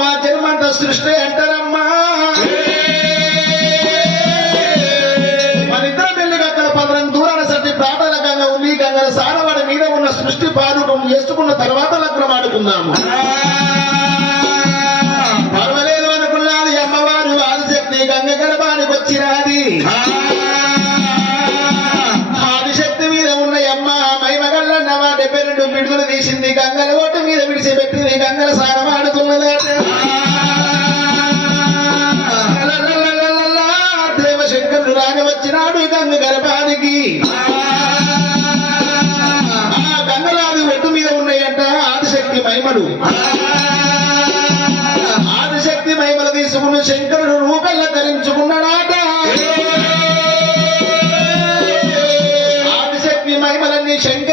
మా జన్మంత సృష్టి అంటారమ్మా. మనిద్దరం వెళ్ళి అక్కడ 10 దూరాల సట్టి ప్రాతల గంగ ఉంది. గంగల సారవాడి మీద ఉన్న సృష్టి పాదుకం చేసుకున్న తర్వాత లగ్నం ఆడుకుందాము. పర్వాలేదు అనుకున్నది అమ్మవారు ఆదిశక్తి గంగ గర్భానికి వచ్చినది. ఆదిశక్తి మీద ఉన్న అమ్మ మైమగల్లన్న 72 బిడుదలు తీసింది. గంగల ఓటు మీద విడిచిపెట్టింది. గంగల సారం ఆడుతున్నది. దేవశంకరుడు రాని వచ్చినాడు గంగ గర్భానికి. ఆ గంగరాది ఒట్టు మీద ఉన్నాయంట ఆదిశక్తి మహిమలు. ఆదిశక్తి మహిమలు తీసుకున్న శంకరుడు రూపల్ల ధరించుకున్నాడాట. ఆదిశక్తి మహిమలన్నీ శంకరు